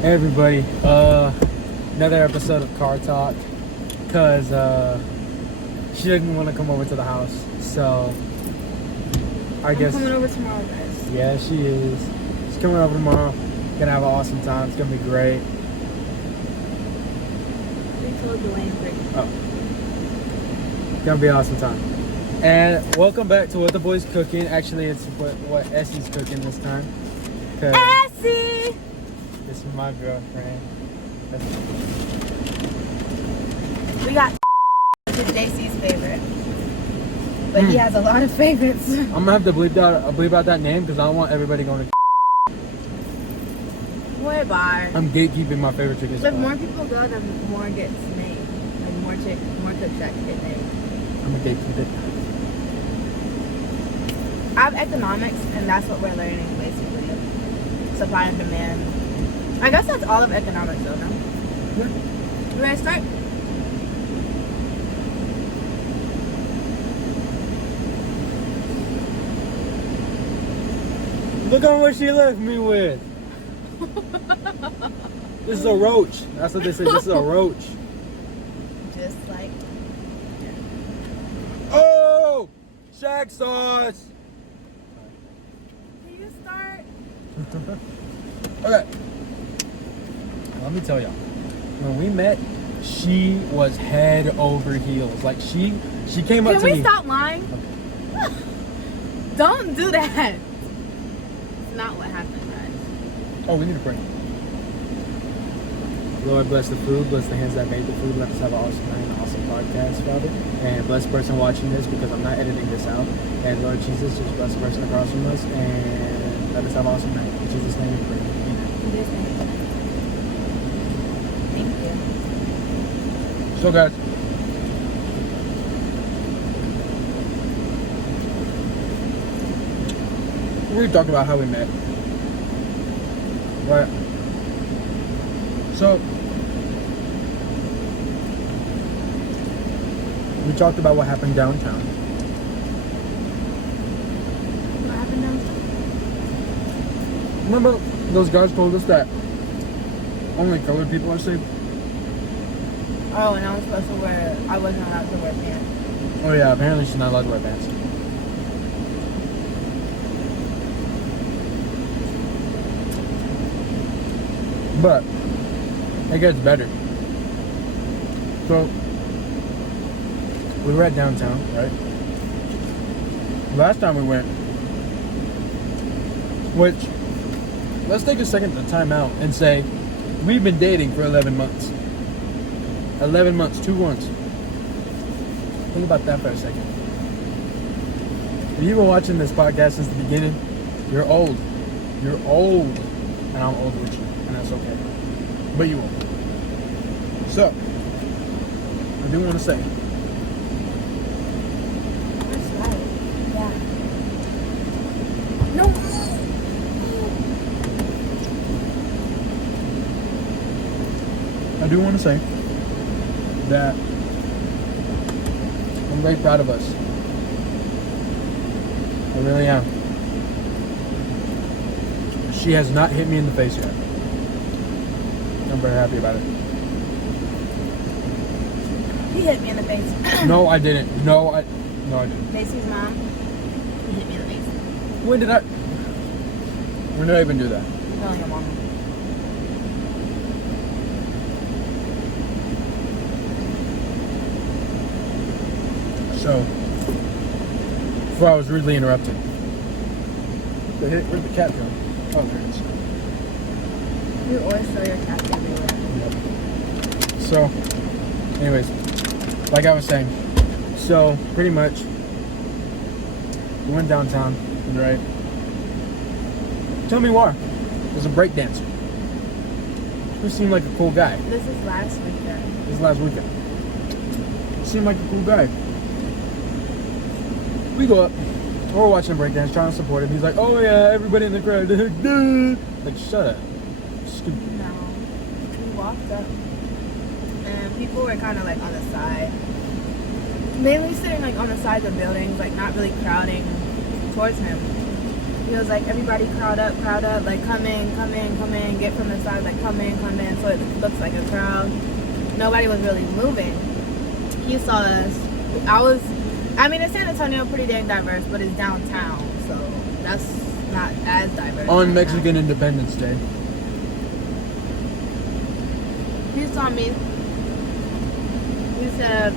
Hey everybody, another episode of Car Talk, because she didn't want to come over to the house, so I guess... I'm coming over tomorrow, guys. Yeah, she is. She's coming over tomorrow, gonna have an awesome time, it's gonna be great. We told Dwayne Oh. Gonna be an awesome time. And welcome back to What the Boys Cooking. Actually, it's what Essie's cooking this time. Essie! This is my girlfriend. We got is JC's favorite. But he has a lot of favorites. I'm gonna have to bleep out that name because I don't want everybody going to. What bar? I'm gatekeeping my favorite chicken spot. If more people go, then more gets made. Like more cooks that get made. I'm gonna gatekeep it. I have economics, and that's what we're learning basically. Supply and demand. I guess that's all of economics, though. No? Yeah. You ready to start? Look on what she left me with. This is a roach. That's what they say. This is a roach. Just like. Oh, Shaq sauce. Can you start? Okay. Let me tell y'all. When we met, she was head over heels. Like she came up to me. Can we stop lying? Okay. Don't do that. It's not what happened, guys. Oh, we need to pray. Lord, bless the food, bless the hands that made the food. Let us have an awesome night, an awesome podcast, Father. And bless the person watching this because I'm not editing this out. And Lord Jesus, just bless the person across from us and let us have an awesome night. In Jesus' name we pray. Amen. In Jesus' name. Thank you. So guys, we talked about how we met. Right. So we talked about what happened downtown. What happened downtown? Remember those guys told us that only colored people are safe? Oh, and I wasn't allowed to wear pants. Oh yeah, apparently she's not allowed to wear pants. But it gets better. So we were at downtown, right? Last time we went, which let's take a second to time out and say we've been dating for 11 months. 11 months, 2 months. Think about that for a second. If you've been watching this podcast since the beginning, you're old. You're old. And I'm old with you. And that's okay. But you won't. So, I do want to say. That's right. Yeah. No. I do want to say that I'm very proud of us. I really am. She has not hit me in the face yet. I'm very happy about it. He hit me in the face. No, I didn't. No, I didn't. Macy's mom. He hit me in the face. When did I even do that? I'm telling your mom. So, before I was rudely interrupted. Where'd the cat go? Oh, there it is. You always throw your cat everywhere. Yep. So, anyways, like I was saying, so pretty much we went downtown, right? Tell me why. There's a breakdancer who seemed like a cool guy. This is last weekend. This is last weekend. Seemed like a cool guy. We go up, we're watching a breakdance, trying to support him. He's like, oh yeah, everybody in the crowd. Like, shut up. Stupid. No. We walked up and people were kind of like on the side. Mainly sitting like on the sides of buildings, like not really crowding towards him. He was like, everybody crowd up, like come in, get from the side, like come in, so it looks like a crowd. Nobody was really moving. He saw us. I mean, it's San Antonio, pretty dang diverse, but it's downtown, so that's not as diverse. On Mexican Independence Day. He saw me. He said,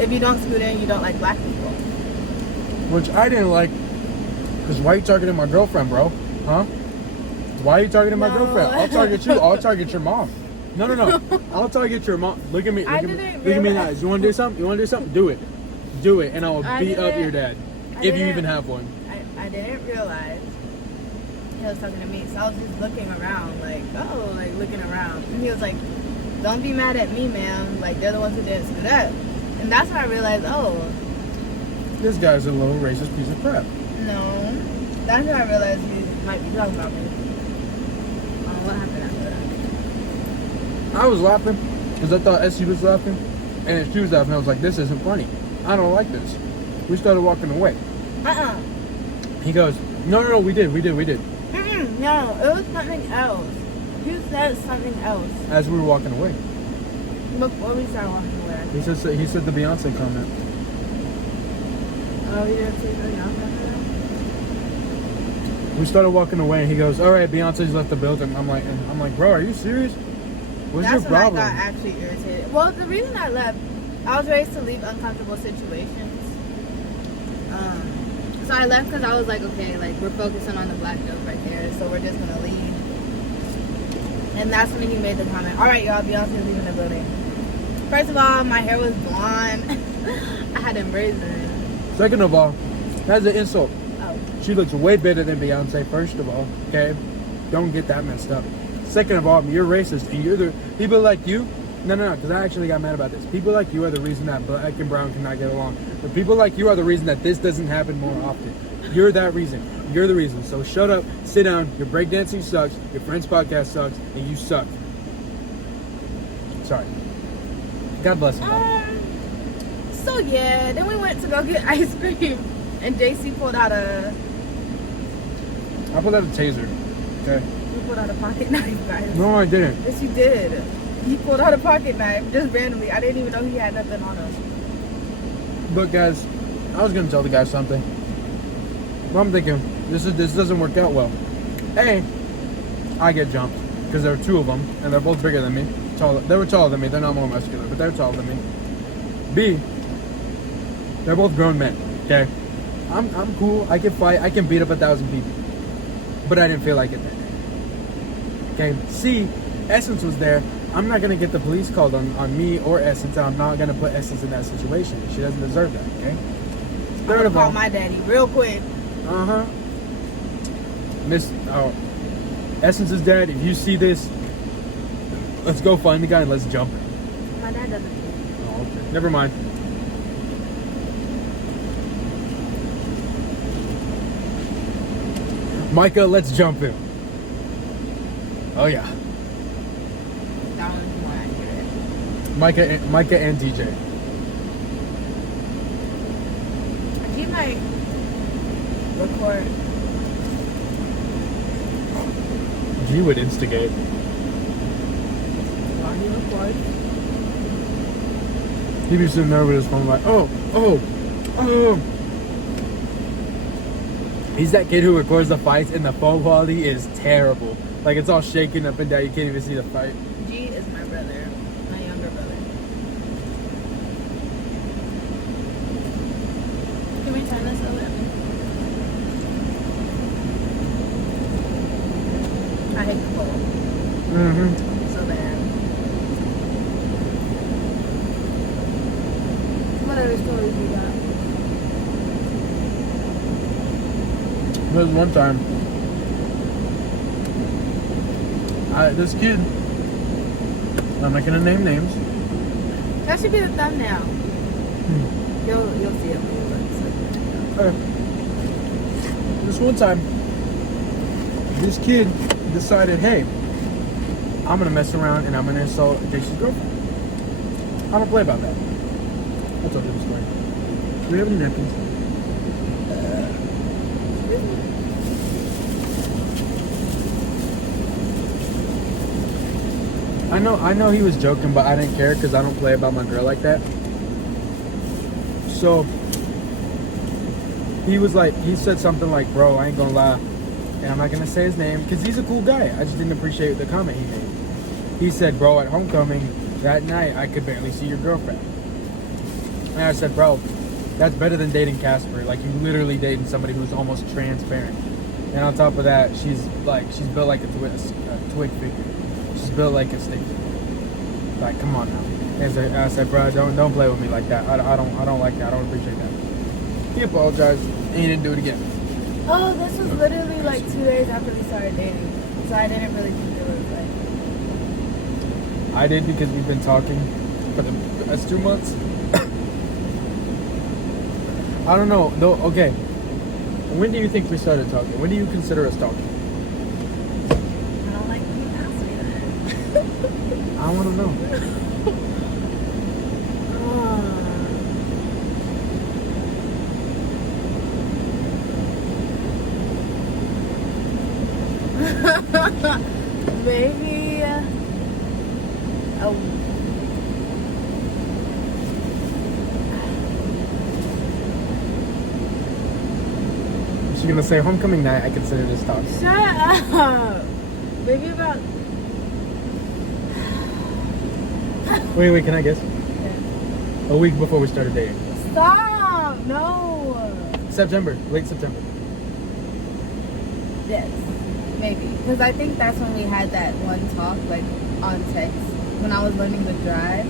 if you don't scoot in, you don't like black people. Which I didn't like. Because why are you targeting my girlfriend, bro? Huh? Why are you targeting my girlfriend? I'll target you. I'll target your mom. No. I'll target your mom. Look at me. Look at me in the eyes. You want to do something? Do it. Do it. And I will beat up your dad. If you even have one. I didn't realize he was talking to me. So I was just looking around. Looking around. And he was like, don't be mad at me, ma'am. Like, they're the ones who didn't scoot up. And that's when I realized, this guy's a little racist piece of crap. No. That's when I realized he might be talking about me. What happened after that? I was laughing because I thought Essie was laughing. And she was laughing. I was like, this isn't funny. I don't like this. We started walking away. He goes, no, we did. No, it was something else. You said something else. As we were walking away. Before we started walking away. He said the Beyonce comment. Oh, you didn't say the Beyonce comment? We started walking away and he goes, all right, Beyonce's left the building. I'm like, bro, are you serious? What's your problem? That's when I got actually irritated. Well, the reason I left, I was raised to leave uncomfortable situations. So I left because I was like, okay, like we're focusing on the black joke right there, so we're just gonna leave. And that's when he made the comment, all right, y'all, Beyonce's leaving the building. First of all, my hair was blonde. I had them braids in. Second of all, that's an insult. Oh. She looks way better than Beyonce, first of all, okay? Don't get that messed up. Second of all, you're racist, and you're the people like you. No, because I actually got mad about this. People like you are the reason that black and brown cannot get along. The people like you are the reason that this doesn't happen more often. You're that reason. You're the reason. So shut up, sit down. Your breakdancing sucks. Your friend's podcast sucks, and you suck. Sorry. God bless you. So yeah, then we went to go get ice cream, and JC pulled out a. I pulled out a taser. Okay. You pulled out a pocket knife, guys. No, I didn't. Yes, you did. He pulled out a pocket knife just randomly. I didn't even know he had nothing on us. But guys, I was gonna tell the guy something. But I'm thinking this doesn't work out well. A, I get jumped because there were two of them, and they're both bigger than me. They were taller than me. They're not more muscular, but they're taller than me. B, they're both grown men. Okay, I'm cool. I can fight. I can beat up 1,000 people, but I didn't feel like it that day. Okay. C, Essence was there. I'm not gonna get the police called on me or Essence. I'm not gonna put Essence in that situation. She doesn't deserve that. Okay. Third of all, call my daddy real quick. Essence's dad. If you see this, let's go find the guy and let's jump him. My dad doesn't. Oh, okay. Never mind. Micah, let's jump him. Oh yeah. That one's more accurate. Micah and DJ. He might record. G would instigate. While he records. He'd be sitting there with his phone like, oh. He's that kid who records the fights and the phone quality is terrible. Like it's all shaking up and down. You can't even see the fight. G is my brother. My younger brother. Can we turn this over? I hate the cold. So bad. What other stories you got? There was one time, this kid, I'm not gonna name names. That should be the thumbnail. You'll see it. Okay. This one time, this kid decided, hey, I'm gonna mess around and I'm gonna insult Jason's girlfriend. I don't play about that. I'll tell you the story. Do we have any napkins? Excuse me. I know he was joking, but I didn't care because I don't play about my girl like that. So he was like, he said something like, bro, I ain't gonna lie, and I'm not gonna say his name because he's a cool guy. I just didn't appreciate the comment he made. He said, bro, at homecoming that night, I could barely see your girlfriend. And I said, bro, that's better than dating Casper. Like, you literally dating somebody who's almost transparent. And on top of that, she's built like a twig figure. She's built like a stick. Like, come on now. And I said, bro, don't play with me like that. I don't like that. I don't appreciate that. He apologized and he didn't do it again. Oh, this was literally like 2 days after we started dating. So I didn't really think it was like... I did because we've been talking for the past 2 months. I don't know. Though, okay. When do you think we started talking? When do you consider us talking? I don't like when you ask me that. I want to know. Maybe a She's gonna say homecoming night. I consider this talk. Shut up. Maybe about... Wait. Can I guess? Yeah. A week before we started dating. Stop. No. September. Late September. Yes. Maybe. Because I think that's when we had that one talk, like, on text. When I was learning to drive.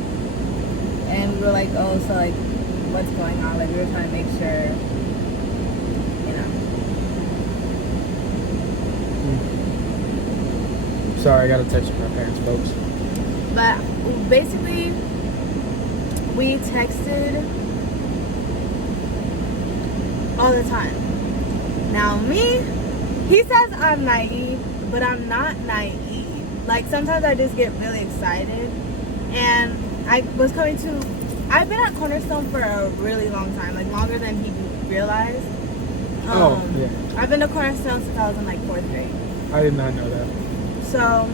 And we were like, oh, so, like, what's going on? Like, we were trying to make sure, you know. Sorry, I got a text from my parents, folks. But basically, we texted all the time. Now, me, he says I'm naive, but I'm not naive. Like, sometimes I just get really excited. And I've been at Cornerstone for a really long time, like longer than he realized. Yeah. I've been to Cornerstone since I was in like 4th grade. I did not know that. So,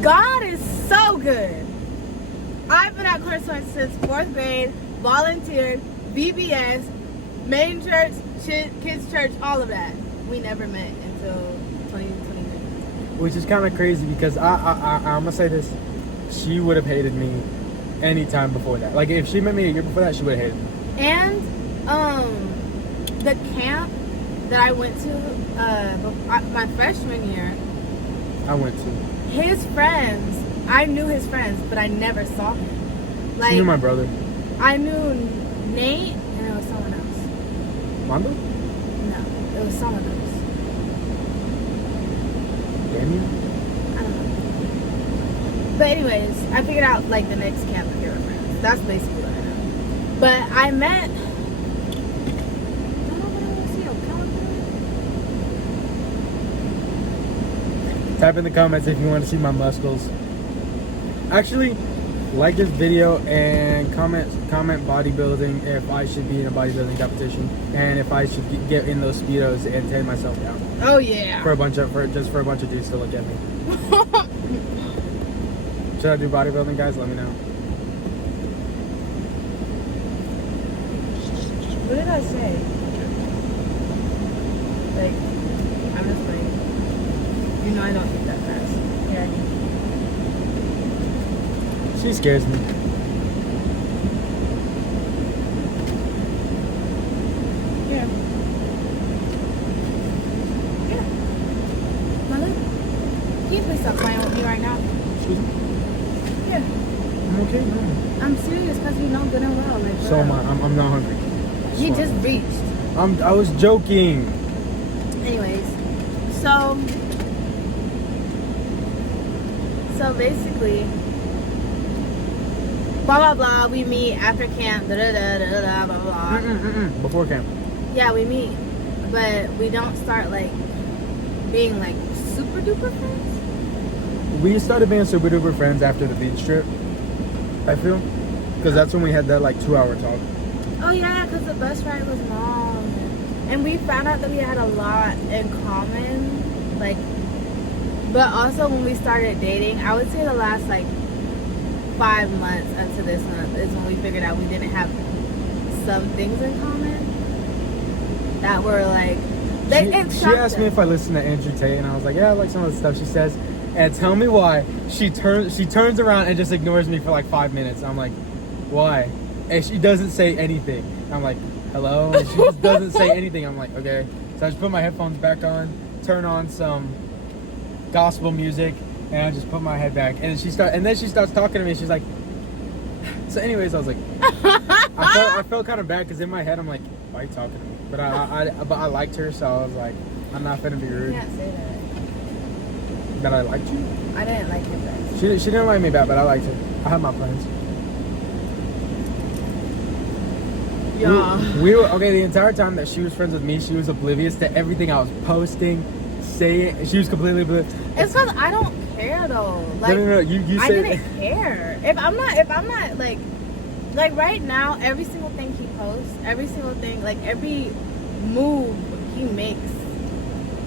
God is so good. I've been at Cornerstone since 4th grade, volunteered, VBS, main church, kids church, all of that. We never met until 2023. Which is kind of crazy because I'm gonna say this. She would have hated me any time before that. Like, if she met me a year before that, she would have hated me. And the camp that I went to my freshman year, I went to. his friends, I knew his friends, but I never saw him. Like, She knew my brother. I knew Nate, and it was someone else. Mondo? No, it was someone else. Damien? I don't know. But anyways, I figured out like the next camp of hero friends. That's basically what I know. But I met... Type in the comments if you want to see my muscles. Actually, like this video and comment bodybuilding if I should be in a bodybuilding competition and if I should get in those speedos and tear myself down. Oh yeah. For a bunch of dudes to look at me. Should I do bodybuilding, guys? Let me know. What did I say? Like, I'm just playing. You know I don't eat that fast. Yeah. She scares me. Yeah. Yeah. Mother, can you please stop playing with me right now? Excuse me? Yeah. I'm okay, no. I'm serious because you know good and well. Like, So am I. I'm not hungry. You just reached. I was joking. Anyways, so basically, blah blah blah. We meet after camp. Da da da da da blah blah. Before camp. Yeah, we meet, but we don't start like being like super duper friends. We started being super duper friends after the beach trip, I feel. Because that's when we had that like 2-hour talk. Oh yeah, because the bus ride was long. And we found out that we had a lot in common. Like, but also when we started dating, I would say the last like 5 months up to this month is when we figured out we didn't have some things in common that were like. She asked me if I listened to Andrew Tate, and I was like, yeah, I like some of the stuff she says. And tell me why she turns around and just ignores me for like 5 minutes. I'm like, why? And she doesn't say anything. I'm like, hello? And she just doesn't say anything. I'm like, okay. So I just put my headphones back on, turn on some gospel music, and I just put my head back. And she starts talking to me. She's like, so anyways, I was like, I felt kind of bad because in my head I'm like, why are you talking to me? But I liked her, so I was like, I'm not finna be rude. You can't say that. That I liked you? I didn't like you back. She didn't like me back, but I liked her. I had my plans. Yeah. We were okay the entire time that she was friends with me. She was oblivious to everything I was posting, saying. She was completely oblivious. It's because I don't care though. Like, No. You I say didn't care. If I'm not like right now, every single thing he posts, every single thing, like every move he makes,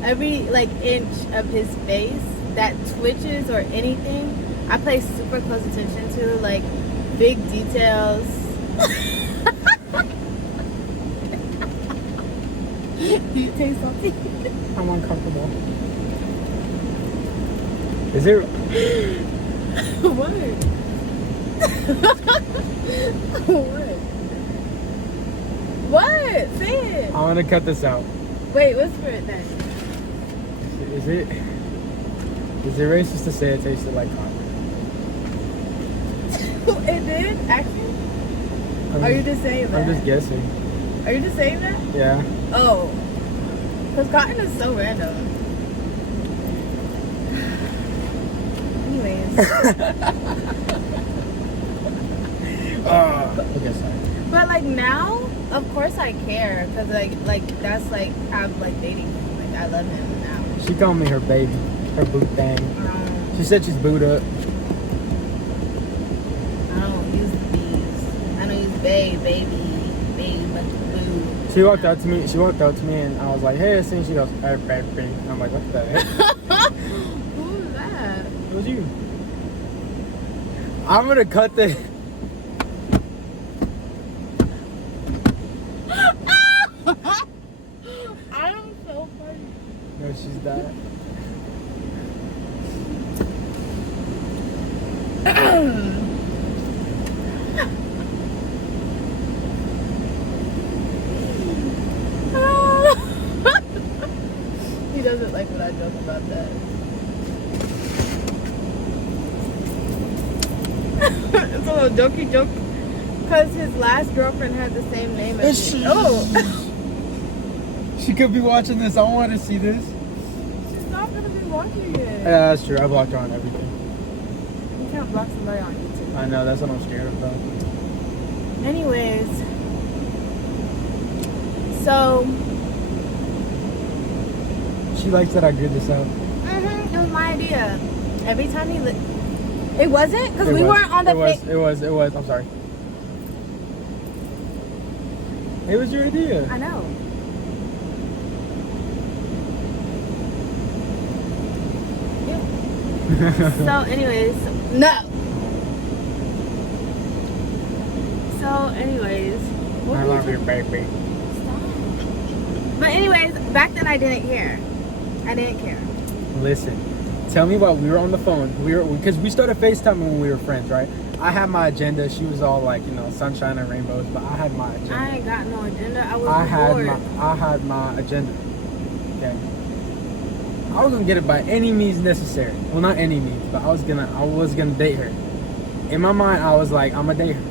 every like inch of his face that twitches or anything, I pay super close attention to, like big details. You taste something? I'm uncomfortable. Is there? What? What? What? Say it. I'm gonna cut this out. Wait, whisper it then. Is it racist to say it tasted like cotton? It did? Actually? Are you just saying that? I'm just guessing. Are you just saying that? Yeah. Oh. Because cotton is so random. Anyways. Okay, sorry. But like now, of course I care. Because like that's like, I'm like dating him. Like I love him now. She called me her baby, her boo thing. She said she's booed up. I don't use these. I don't use baby, much boo. She walked out to me and I was like, hey, I seen. She goes, hey, baby. I'm like, what the heck? Who was that? It was you. I'm gonna cut the. I'm so funny. No, she's that. He doesn't like when I joke about that. It's a little jokey joke. Because his last girlfriend had the same name as me. Oh! She could be watching this. I want to see this. She's not going to be watching it. Yeah, that's true. I blocked her on everything. You can't block somebody on YouTube. I know. That's what I'm scared of, though. Anyways. So. She likes that I grew this out. It was my idea. Every time he it wasn't? Because we weren't on the It was. I'm sorry. It was your idea. I know. So, anyways, no. So, anyways, what I were we love you, baby. Stop. But anyways, back then I didn't care. I didn't care. Listen, tell me while we were on the phone. Because we started FaceTime when we were friends, right? I had my agenda. She was all like, sunshine and rainbows, but I had my agenda. I ain't got no agenda. I was bored. I had my agenda. Okay. I was gonna get it by any means necessary. Well, not any means, but I was gonna date her. In my mind, I was like, I'm gonna date her.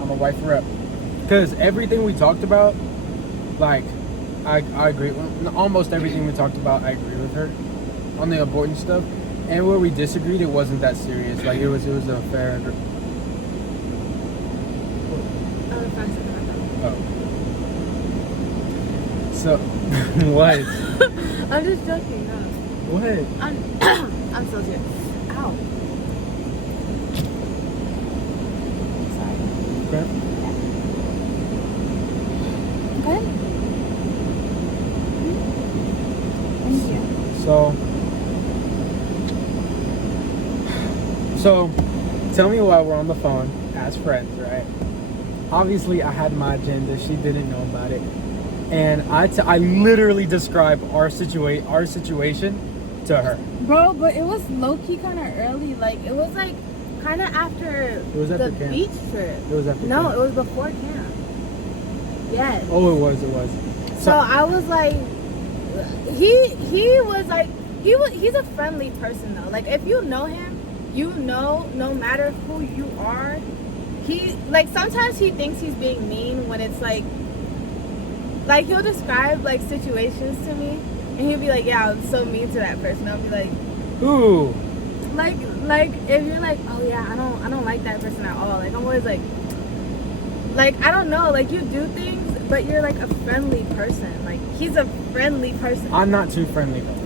I'm gonna wife her up. Because everything we talked about, like, I agree with almost everything we talked about. I agree with her on the important stuff. And where we disagreed, it wasn't that serious. Like it was a fair. Oh. So, what? I'm just joking. No. What? I'm so serious. Ow. Sorry. Okay. So, tell me while we're on the phone as friends, right? Obviously, I had my agenda. She didn't know about it, and I literally described our situation to her. Bro, but it was low key kind of early. Like it was like kind of after was after the camp. beach trip. It was after No, camp. it was before camp. Yes. Oh, it was. So I was like, he was like, he's a friendly person though. Like if you know him, you know, no matter who you are, he like sometimes he thinks he's being mean when it's like he'll describe like situations to me and he'll be like, yeah, I'm so mean to that person. I'll be like, ooh, like if you're like, oh yeah, I don't like that person at all. Like I'm always like I don't know, like you do things, but you're like a friendly person. Like he's a friendly person. I'm not too friendly though.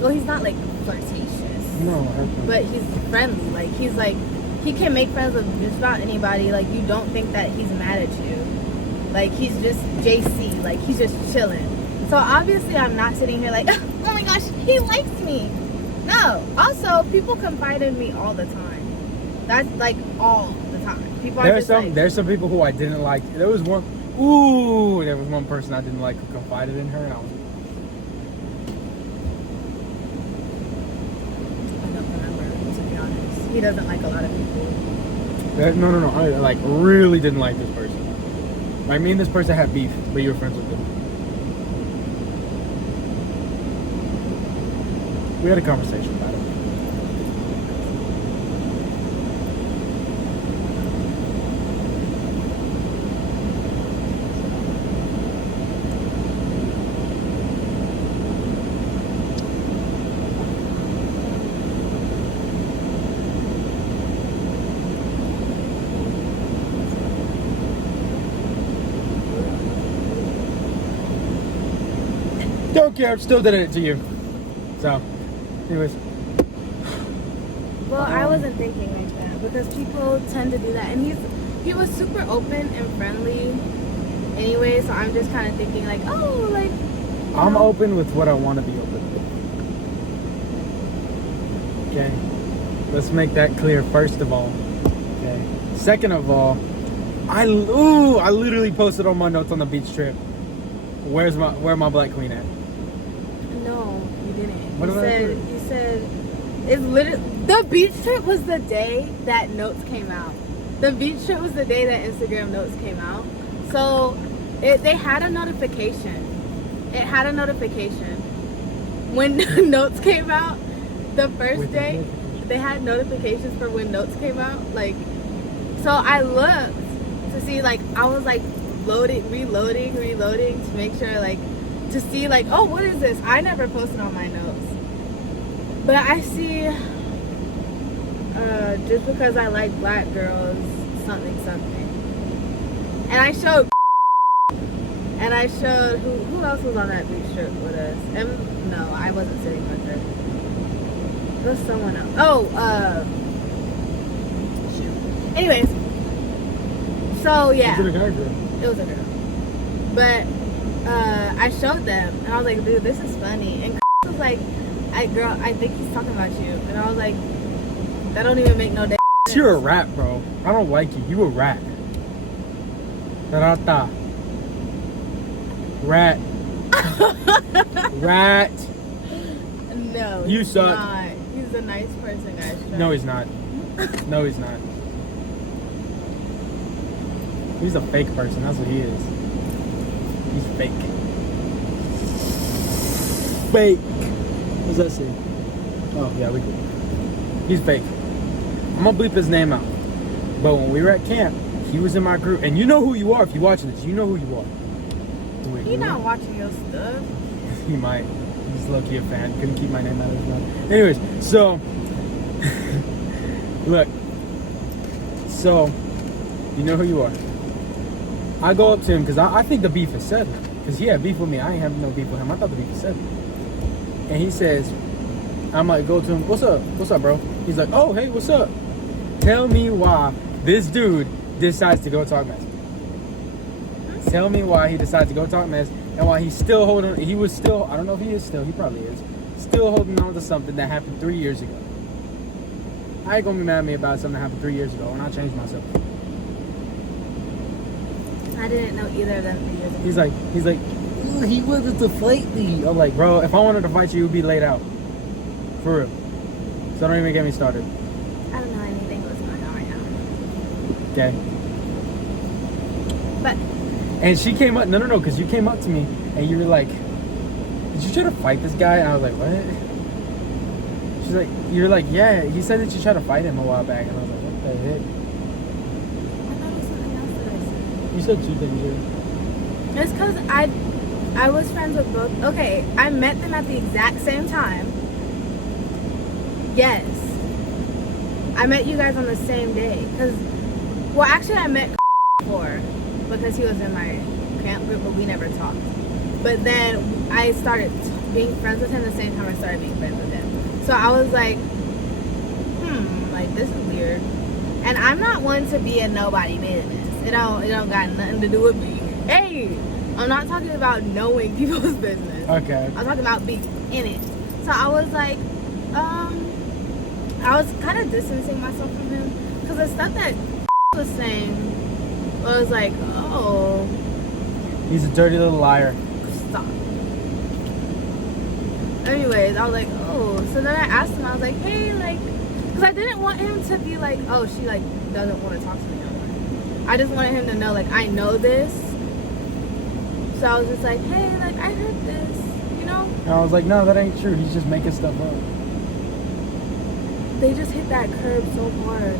Well, he's not like flirtatious. No, But he's friendly. Like he's like he can make friends with just about anybody. Like you don't think that he's mad at you. Like he's just JC. Like he's just chilling. So obviously I'm not sitting here like, oh my gosh, he likes me. No. Also, people confide in me all the time. That's like all the time. People are just like, there's some people who I didn't like. There was one person I didn't like who confided in her, and I was. I don't remember, to be honest. He doesn't like a lot of people. No. I like really didn't like this person. Like me and this person had beef, but you were friends with them. We had a conversation about it. Don't care, still did it to you. So, anyways. Well, I wasn't thinking like that because people tend to do that, and he was super open and friendly anyway. So I'm just kind of thinking like, oh, like I'm open with what I want to be open with. Okay, let's make that clear. First of all, okay. Second of all, I literally posted on my notes on the beach trip. Where my black queen at? No, you didn't. What did I do? You said it's literally the beach trip was the day that notes came out. The beach trip was the day that Instagram notes came out. So they had a notification. It had a notification when notes came out. The first day, they had notifications for when notes came out. Like, so I looked to see, like, I was like reloading to make sure, like, to see, like, oh, what is this? I never posted on my notes. But I see, just because I like black girls, something. And I showed, who else was on that beach trip with us? No, I wasn't sitting with her. It was someone else. Oh, shoot. Anyways, so yeah. Was it a guy or girl? It was a girl. But I showed them and I was like, dude, this is funny. And was like, girl, I think he's talking about you. And I was like, that don't even make no damn sense. You're a rat, bro. I don't like you. You a rat. Rata. Rat. Rat. No, You he's suck. not. He's a nice person, guys. No, he's not. No, he's not. He's a fake person. That's what he is. He's fake. Fake. What does that say? Oh, yeah, we could. He's fake. I'm gonna bleep his name out. But when we were at camp, he was in my group. And you know who you are if you're watching this. You know who you are. Wait, He's not watching your stuff. He might. He's low-key a fan. Couldn't keep my name out of his mouth. Anyways, so look. So you know who you are. I go up to him because I think the beef is settled. Because he had beef with me. I ain't have no beef with him. I thought the beef was settled. And he says, I might go to him, what's up? What's up, bro? He's like, oh, hey, what's up? Tell me why this dude decides to go talk mess. Tell me why he decides to go talk mess and why he's still holding, he was still, I don't know if he is still, he probably is, still holding on to something that happened 3 years ago. I ain't gonna be mad at me about something that happened 3 years ago, and I changed myself. I didn't know either of them 3 years ago. He's like, ooh, he wanted to fight me. I'm like, bro, if I wanted to fight you, it would be laid out. For real. So don't even get me started. I don't know anything that's going on right now. Okay. But And she came up, no, because you came up to me and you were like, did you try to fight this guy? And I was like, what? She's like, you're like, yeah, he said that you tried to fight him a while back. And I was like, what the heck? I thought it was something else that I said. You said 2 things here. It's because I was friends with both. Okay, I met them at the exact same time. Yes. I met you guys on the same day. Well, actually, I met before because he was in my camp group, but we never talked. But then I started being friends with him the same time I started being friends with him. So I was like, like, this is weird. And I'm not one to be a nobody business. It don't got nothing to do with me. Hey, I'm not talking about knowing people's business. Okay. I'm talking about being in it. So I was like, I was kind of distancing myself from him because the stuff that was saying was like, oh, He's a dirty little liar. stop. Anyways, I was like, oh. So then I asked him, I was like, hey, like, because I didn't want him to be like, oh, she like doesn't want to talk to me no more. I just wanted him to know, like, I know this. So I was just like, hey, like, I heard this, you know? And I was like, no, that ain't true. He's just making stuff up. They just hit that curb so hard.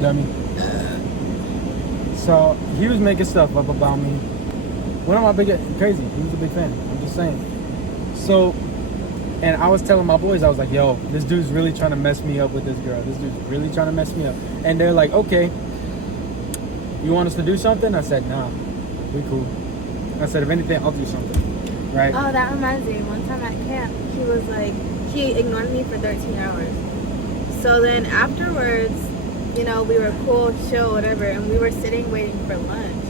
Dummy. So he was making stuff up about me. One of my crazy. He was a big fan. I'm just saying. So, and I was telling my boys, I was like, yo, this dude's really trying to mess me up with this girl. This dude's really trying to mess me up. And they're like, okay, you want us to do something? I said, nah, we cool. I said, if anything, I'll do something. Right? Oh, that reminds me. One time at camp, he was like, he ignored me for 13 hours. So then afterwards, you know, we were cool, chill, whatever, and we were sitting waiting for lunch.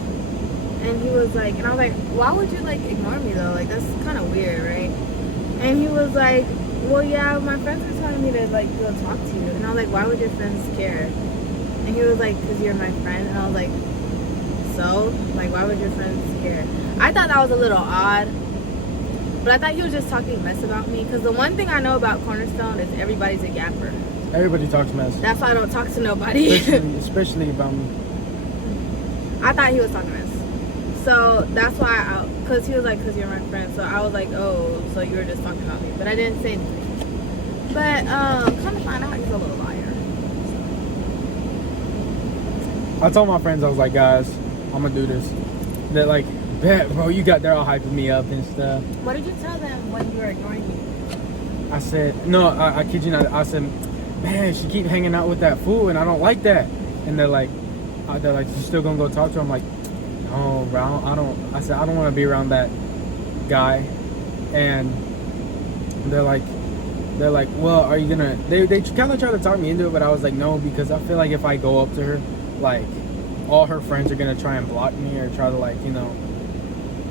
And he was like, and I was like, why would you like ignore me though? Like, that's kind of weird, right? And he was like, well, yeah, my friends were telling me to like go talk to you. And I was like, why would your friends care? And he was like, because you're my friend. And I was like, so? Like, why would your friends care? I thought that was a little odd. But I thought he was just talking mess about me. Because the one thing I know about Cornerstone is everybody's a yapper. Everybody talks mess. That's why I don't talk to nobody. Especially about me. I thought he was talking mess. So that's why because he was like, because you're my friend. So I was like, oh, so you were just talking about me. But I didn't say anything. But come to find out, he's a little liar. I told my friends, I was like, guys, I'm going to do this. They're like, bet, bro, you got, they're all hyping me up and stuff. What did you tell them when you were ignoring me? I said, no, I kid you not. I said, man, she keep hanging out with that fool and I don't like that. And they're like, you still gonna go talk to her? I'm like, no, bro, I said, I don't want to be around that guy. And they're like, well, are you gonna, they kind of tried to talk me into it, but I was like, no, because I feel like if I go up to her, like, all her friends are gonna try and block me or try to, like, you know,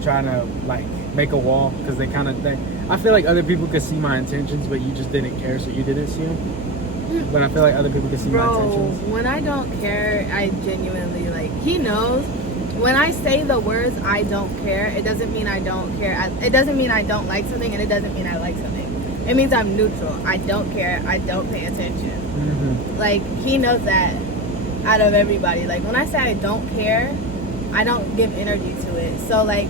trying to, like, make a wall, because they kind of, I feel like other people could see my intentions, but you just didn't care, so you didn't see them. But I feel like other people can see my intentions. When I don't care, I genuinely, like, he knows. When I say the words, I don't care, it doesn't mean I don't care. It doesn't mean I don't like something, and it doesn't mean I like something. It means I'm neutral. I don't care. I don't pay attention. Mm-hmm. Like, he knows that out of everybody. Like, when I say I don't care, I don't give energy to it. So, like,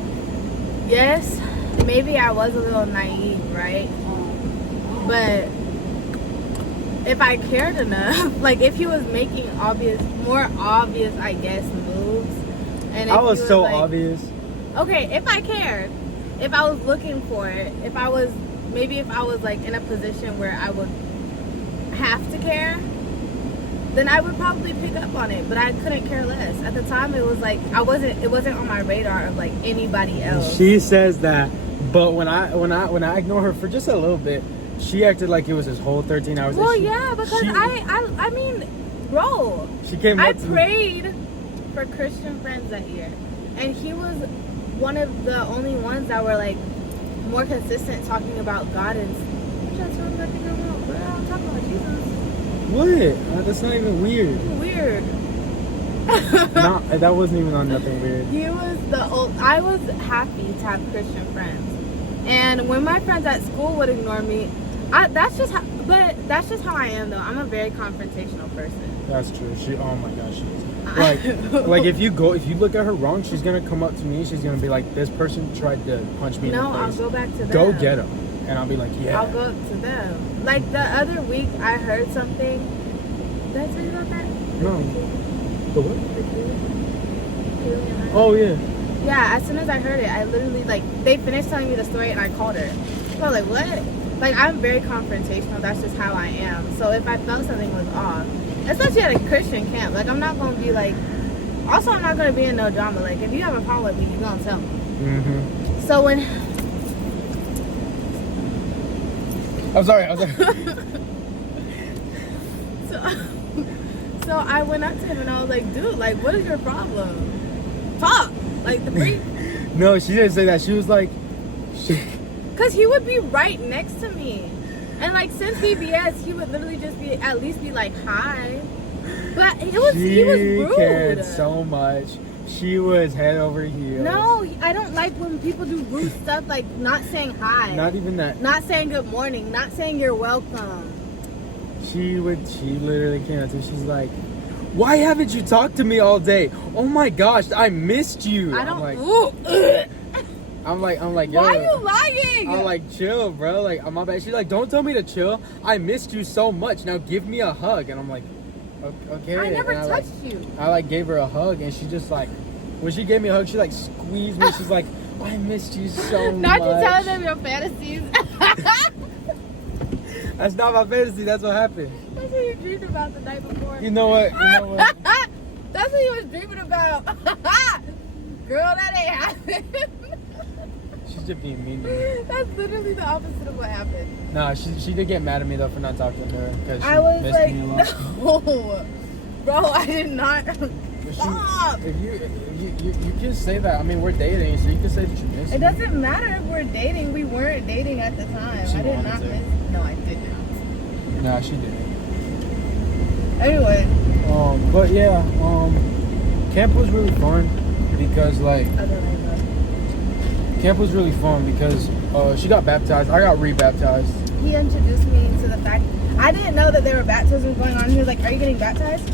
yes, maybe I was a little naive, right? But if I cared enough, like, if he was making more obvious, I guess, moves. And if I was so like, obvious. Okay, if I cared, if I was looking for it, if I was like in a position where I would have to care, then I would probably pick up on it. But I couldn't care less. At the time, it was like it wasn't on my radar of like anybody else. She says that, but when I ignore her for just a little bit, she acted like it was his whole 13 hours. Well, yeah, because I mean, bro, she came up I to me. prayed for Christian friends that year, and he was one of the only ones that were like, more consistent talking about God and what y'all talking about? What y'all talking about? Jesus. What? That's not even weird. Weird. No, that wasn't even on nothing weird. He was I was happy to have Christian friends, and when my friends at school would ignore me, that's just how I am though. I'm a very confrontational person. That's true. Oh my gosh, she is. Like if you look at her wrong, she's gonna come up to me. She's gonna be like, "This person tried to punch me in the face." No, I'll go back to them. Go get them, and I'll be like, "Yeah." I'll go up to them. Like the other week, I heard something. Did I tell you about that? No. The what? Alien. Oh yeah. Yeah. As soon as I heard it, I literally they finished telling me the story, and I called her. So I was like, "What?" Like I'm very confrontational. That's just how I am. So if I felt something was off, especially at a Christian camp, like I'm not gonna be like. Also, I'm not gonna be in no drama. Like if you have a problem with me, you gonna tell me. Mm-hmm. So when. I'm sorry. So I went up to him and I was like, dude, like, what is your problem? Talk. Like, the freak. No, she didn't say that. She was like, Because he would be right next to me. And, like, since VBS, he would literally just at least be like, hi. But he was rude. She cared so much. She was head over heels. No, I don't like when people do rude stuff, like not saying hi. Not even that. Not saying good morning. Not saying you're welcome. She literally came up to me. She's like, why haven't you talked to me all day? Oh my gosh, I missed you. I don't. I'm like, yo. Why are you lying? I'm like, chill, bro. Like, my bad. She's like, don't tell me to chill. I missed you so much. Now give me a hug. And I'm like, okay. I never and touched you. I gave her a hug, and she just like, when she gave me a hug, she squeezed me. She's like, I missed you so much. Not you telling them your fantasies. That's not my fantasy. That's what happened. That's what you dreamed about the night before. You know what? That's what he was dreaming about. Girl, that ain't happened. She's just being mean to me. That's literally the opposite of what happened. Nah, she did get mad at me though for not talking to her because she missed me a lot. No, bro, I did not. Stop. If you can say that. I mean, we're dating, so you can say that you miss me. It doesn't matter if we're dating. We weren't dating at the time. She I did wanted not to. miss. No, I didn't. Nah, she didn't. Anyway. But yeah, camp was really fun because camp was really fun because she got baptized. I got rebaptized. He introduced me to the fact I didn't know that there were baptisms going on. He was like, "Are you getting baptized?"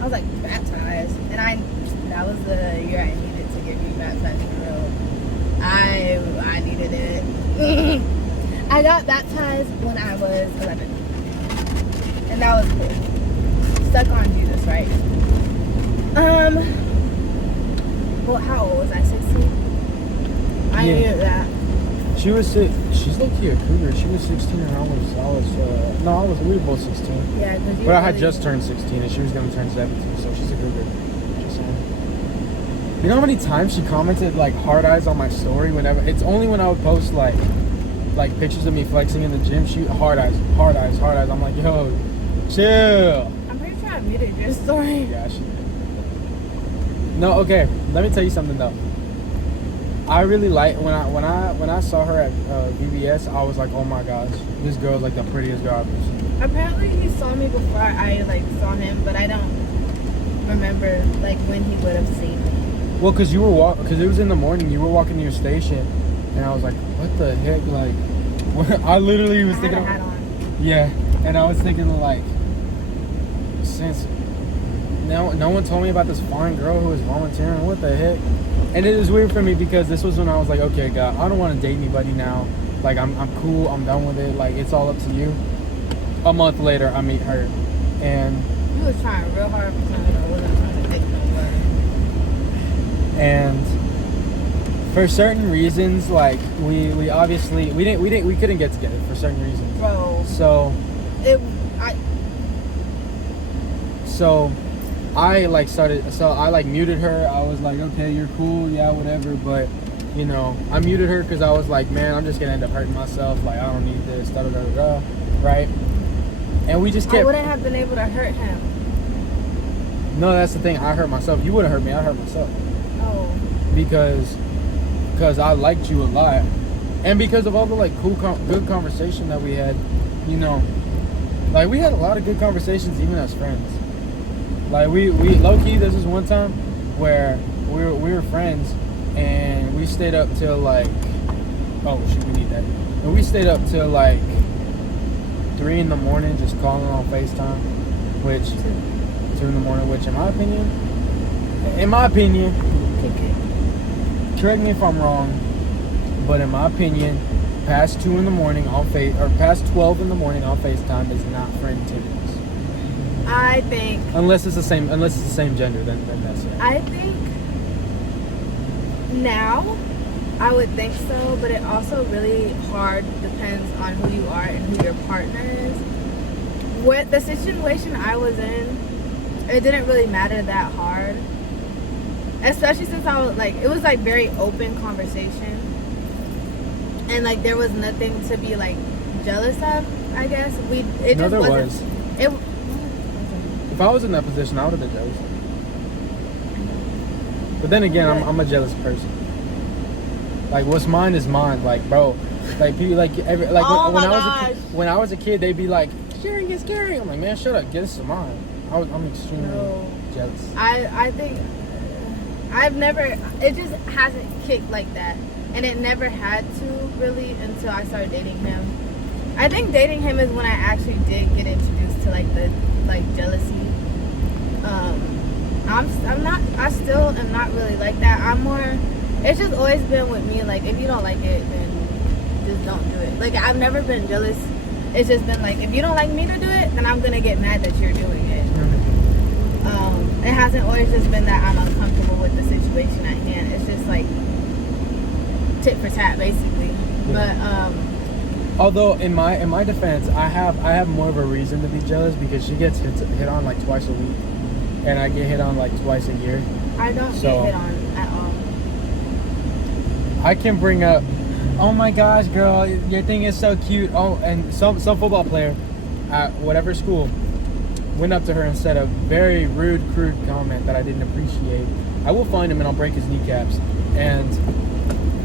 I was like, "Baptized," and that was the year I needed to get rebaptized for real. I needed it. I got baptized when I was 11, and that was cool. Stuck on Jesus, right? Well, how old was I? 16. I knew that. She was she's lucky a cougar. She was 16 and we were both 16. Yeah, but I had just turned 16 and she was gonna turn 17, so she's a cougar. Just saying. You know how many times she commented like hard eyes on my story whenever? It's only when I would post like pictures of me flexing in the gym. She hard eyes. I'm like, yo, chill. I'm pretty sure I muted your story. Yeah, she did. No, okay. Let me tell you something though. I really like when I saw her at VBS. I was like, oh my gosh, this girl's like the prettiest girl I've ever seen. Apparently, he saw me before I saw him, but I don't remember when he would have seen me. Well, cause it was in the morning. You were walking to your station, and I was like, what the heck? Like, I literally was thinking. I had a hat on. Yeah, and I was thinking since no one told me about this fine girl who was volunteering. What the heck? And it was weird for me because this was when I was like, okay, God, I don't want to date anybody now. Like, I'm cool. I'm done with it. Like, it's all up to you. A month later, I meet her, and you was trying real hard to pretend that I wasn't trying to date nobody. And for certain reasons, like we obviously we couldn't get together for certain reasons. Bro. So I muted her. I was like, okay, you're cool, yeah, whatever. But you know, I muted her because I was like, man, I'm just gonna end up hurting myself. Like, I don't need this, da da da da, right? And we just kept. I wouldn't have been able to hurt him. No, that's the thing. I hurt myself. You wouldn't hurt me. I hurt myself. Oh. Because I liked you a lot, And because of all the like good conversation that we had, you know, like we had a lot of good conversations even as friends. Like we low key, this is one time where we were friends and we stayed up till like, oh shit, we need that. And we stayed up till like 3 in the morning just calling on FaceTime, which 2 in the morning, which in my opinion, correct me if I'm wrong, but in my opinion, past 2 in the morning on past 12 in the morning on FaceTime is not friend activities. I think unless it's the same gender, then that's it. I think now I would think so, but it also really hard depends on who you are and who your partner is. With the situation I was in, it didn't really matter that hard. Especially since I was like, it was like very open conversation. And like there was nothing to be like jealous of, I guess. It no, just there wasn't. was. It, if I was in that position, I would have been jealous. But then again, I'm a jealous person. Like what's mine is mine. Like bro, like people like when I was a kid, they'd be like, sharing is caring. I'm like, man, shut up, this is mine. I'm extremely jealous. I think I've never. It just hasn't kicked like that, and it never had to really until I started dating him. I think dating him is when I actually did get introduced to like the jealousy. I still am not really like that. I'm more. It's just always been with me. Like if you don't like it, then just don't do it. Like I've never been jealous. It's just been like if you don't like me to do it, then I'm gonna get mad that you're doing it. It hasn't always just been that I'm uncomfortable with the situation at hand. It's just like tit for tat, basically. But although in my defense, I have more of a reason to be jealous because she gets hit on like twice a week, and I get hit on like twice a year. I don't get hit on at all. I can bring up, oh my gosh, girl, your thing is so cute. Oh, and some football player at whatever school went up to her and said a very rude, crude comment that I didn't appreciate. I will find him and I'll break his kneecaps. And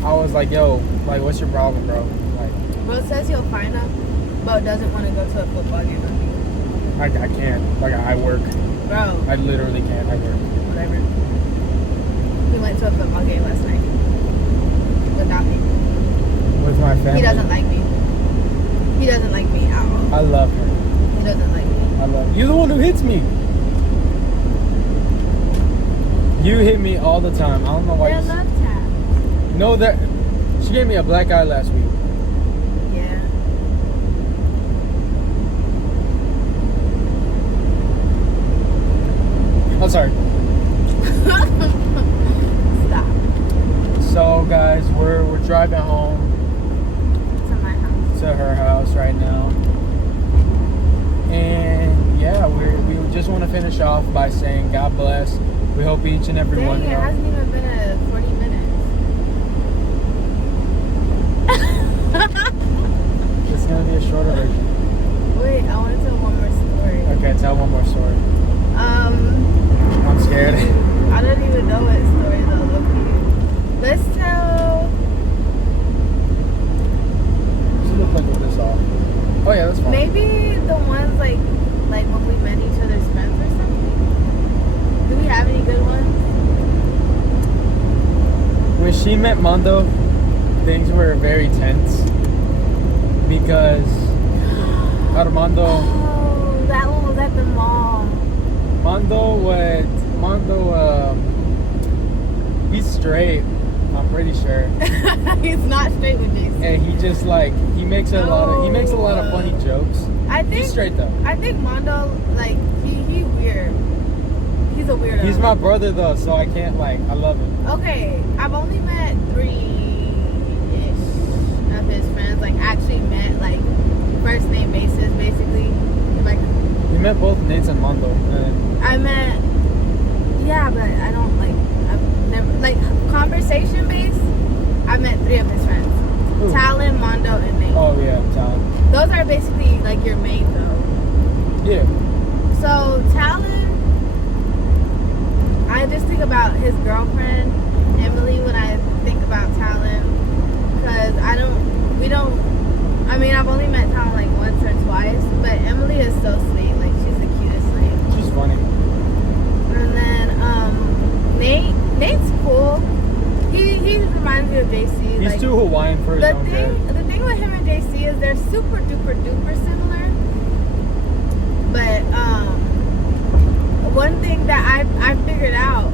I was like, yo, like, what's your problem, bro? Like, well, it says you'll find him, but doesn't want to go to a football game with you. I can't. Like, I work. Bro. I literally can't. I work. Whatever. We went to a football game last night. Without me. With my family. He doesn't like me. He doesn't like me at all. I love her. He doesn't like me. I love you. You're the one who hits me. You hit me all the time. I don't know why. They're love tap. No, that she gave me a black eye last week. Yeah. Oh, sorry. Stop. So, guys, we're driving home To my house. to her house right now, and yeah, we just want to finish off by saying God bless. We hope each and every one. Dang, it hasn't even been 40 minutes. It's gonna be a shorter version. Wait, I want to tell one more story. Okay, tell one more story. I'm scared. I don't even know what story though. Okay. Let's tell. Just look like with this off. Oh yeah, that's fine. Maybe the ones like when we met each other's friends or something. Do we have any good ones? When she met Mondo, things were very tense because Armando. Oh, that one was at the mall. He's straight. I'm pretty sure. He's not straight with Jason. And he just like he makes a lot of funny jokes. I think He's straight though. I think Mondo he weird. He's a weirdo. He's my brother though, so I can't I love him. Okay, I've only met 3-ish of his friends. Like actually met first name basis basically. You met both Nates and Mondo. I met but I don't I've never conversation based. I met 3 of his friends. Ooh. Talon, Mondo, and Nate. Oh yeah, Talon. Those are basically your main though. Yeah. So Talon, I just think about his girlfriend Emily when I think about Talon, because I I mean, I've only met Tom like once or twice, but Emily is so sweet. Like, she's the cutest thing. She's funny. And then Nate's cool. He reminds me of JC. He's like, too Hawaiian for his own good. The thing with him and JC is they're super duper duper similar. But one thing that I've figured out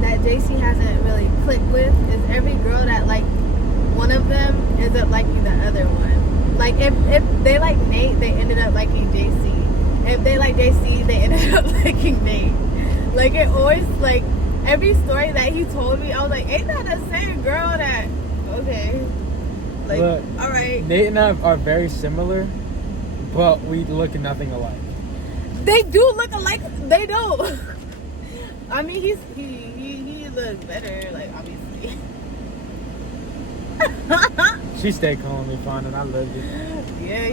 that JC hasn't really clicked with is every girl that like one of them ends up liking the other one. Like if they like Nate, they ended up liking JC. If they like JC, they ended up liking Nate. Like it always like every story that he told me, I was like, ain't that the same girl that okay. Like Look, alright. Nate and I are very similar, but we look nothing alike. They do look alike. They do. I mean, he looks better, like obviously. She stayed calling me fine, and I loved it. Yeah,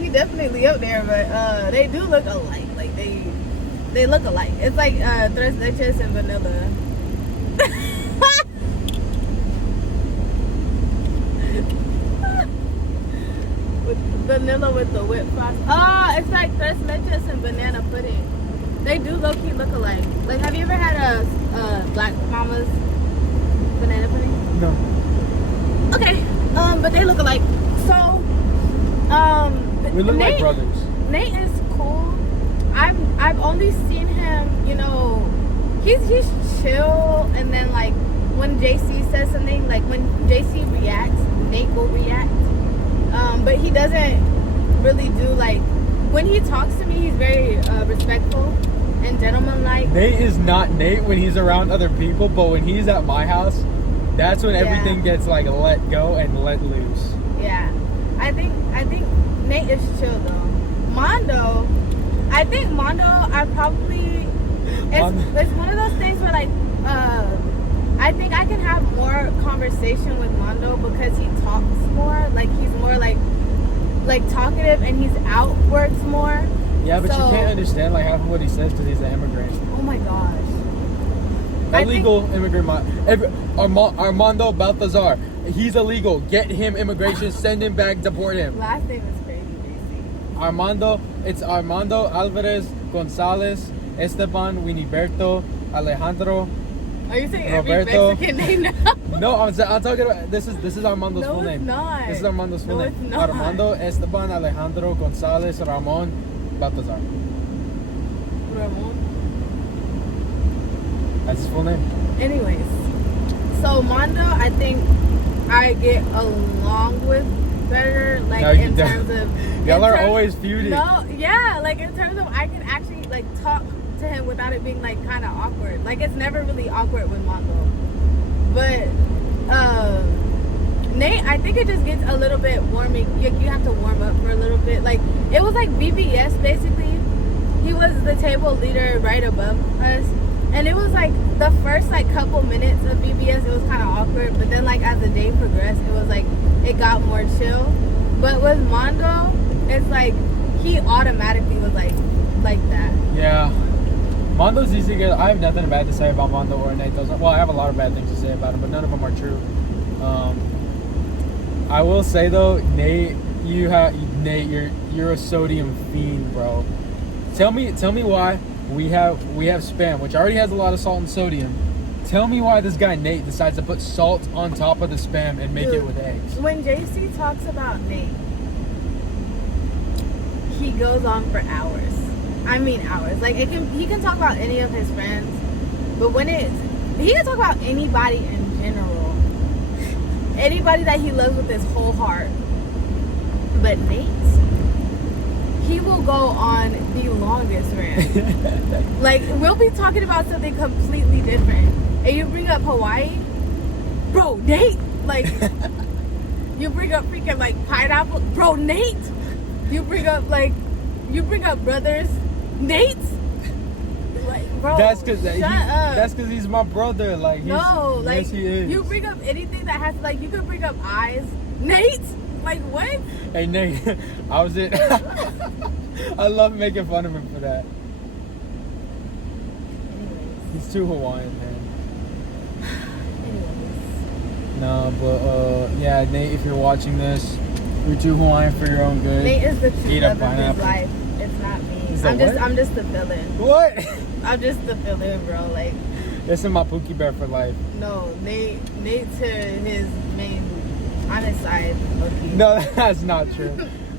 he definitely up there, but they do look alike. Like they look alike. It's like tres leches and vanilla. Vanilla with the whipped frosting. Oh, it's like tres leches and banana pudding. They do low-key look alike. Like, have you ever had a Black Mama's banana pudding? No. Okay. But they look alike. So, We look Nate, like brothers. Nate is cool. I've only seen him, you know, he's chill, and then like when JC says something, like when JC reacts, Nate will react. But he doesn't really do like when he talks to me, he's very respectful and gentlemanlike. Nate is not Nate when he's around other people, but when he's at my house, that's when everything gets like let go and let loose. Yeah, I think Nate is chill though. Mondo, I think Mondo, it's one of those things where like I think I can have more conversation with Mondo because he talks more. Like he's more like talkative, and he's outworks more. Yeah, but you can't understand like half of what he says because he's an immigrant. Oh my gosh. Illegal immigrant. Armando Balthazar. He's illegal. Get him immigration. Send him back. Deport him. Last name is crazy, JC. Armando. It's Armando Alvarez Gonzalez Esteban Winiberto Alejandro. Are you saying Roberto. every Mexican name now? No, I'm talking about this is Armando's full name. No, it's not. This is Armando's full name. It's not. Armando Esteban Alejandro Gonzalez Ramon Balthazar. Ramon. That's his full name. Anyways, so Mondo, I think I get along with better, like No, you in don't. terms of. Y'all are always feuding. No, yeah, like in terms of I can actually like talk to him without it being like kind of awkward. Like it's never really awkward with Mondo, but Nate, I think it just gets a little bit warming. You have to warm up for a little bit. Like it was like BBS basically. He was the table leader right above us. And it was like the first like couple minutes of BBS, it was kind of awkward. But then like as the day progressed, it was like it got more chill. But with Mondo, it's like he automatically was like that. Yeah. Mondo's easy to get. I have nothing bad to say about Mondo or Nate. Well, I have a lot of bad things to say about him, but none of them are true. I will say though, Nate, you're a sodium fiend, bro. Tell me why. We have Spam, which already has a lot of salt and sodium. Tell me why this guy Nate decides to put salt on top of the Spam and make it with eggs. When JC talks about Nate, he goes on for hours. I mean hours. Like he can talk about any of his friends, but he can talk about anybody in general. Anybody that he loves with his whole heart. But Nate, he will go on the longest rant. Like, we'll be talking about something completely different. And you bring up Hawaii, bro, Nate. Like, you bring up freaking, like, pineapple, bro, Nate. You bring up brothers, Nate. Like, bro, that's because he's my brother. Like, yes, he is. You bring up anything that has, like, you could bring up eyes, Nate. Like, what? Hey, Nate, I was it. I love making fun of him for that. Anyways. He's too Hawaiian, man. Anyways. No, Yeah, Nate, if you're watching this, you're too Hawaiian for your own good. Nate is the true Eat a love of his pineapple. life. It's not me. Is that what? I'm just the villain. What? I'm just the villain, bro. Like, This is my Pookie Bear for life. no, Nate to his main, on his side, Loki. No, that's not true.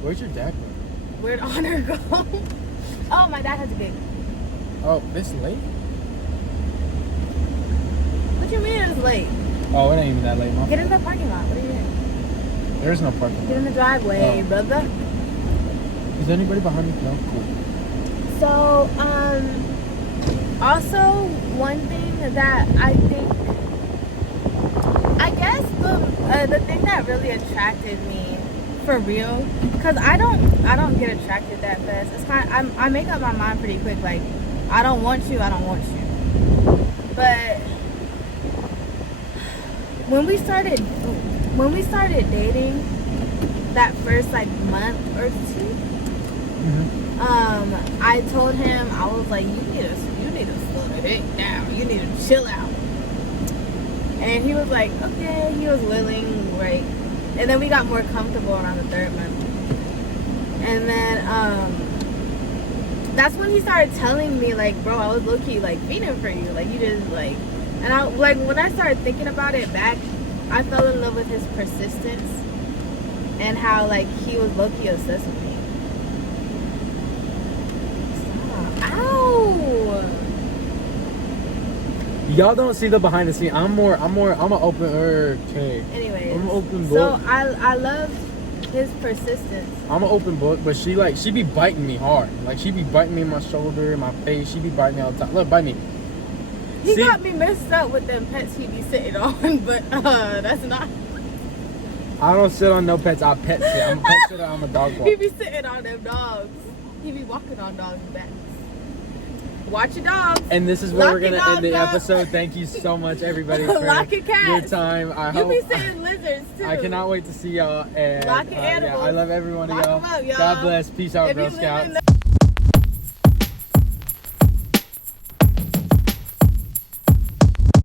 Where's your dad go? Where'd Honor go? Oh, my dad has a gig. Oh, this late? What you mean it's late? Oh, it ain't even that late, Mom. Get in the parking lot. What are you doing? There's no parking Get lot. in the driveway, Oh. brother. Is there anybody behind me? No? Cool. So, also one thing that I think, I guess the thing that really attracted me for real, because I don't get attracted that fast. It's kind of, I make up my mind pretty quick. Like, I don't want you. But when we started dating, that first like month or two, I told him, I was like, you need to slow the heck down. You need to chill out. And he was like, okay. He was willing, right? And then we got more comfortable around the third month. And then that's when he started telling me, like, bro, I was low-key like feeding for you. Like, you just like, and I like when I started thinking about it back, I fell in love with his persistence and how like he was low-key obsessed with me. Ow! Y'all don't see the behind the scene. I'm an open okay. Anyways, I'm an open so book. I love his persistence. I'm an open book, but she be biting me hard. Like she be biting me in my shoulder, my face. She be biting me all the time. Look, bite me. He See? got me messed up with them pets he be sitting on, but that's not. I don't sit on no pets. I pet sit. I'm a pet sitter. I'm a dog He walker. be sitting on them dogs. He be walking on dogs' backs. Watch your dogs. And this is where Lock we're gonna your end the dogs up. episode. Thank you so much, everybody, for Lock your cats. your time. I You hope. be seeing lizards too. I cannot wait to see y'all. And Lock your yeah, animals. I love every one of Lock y'all. 'em up, y'all. God bless. Peace out, If Girl you live in Scouts.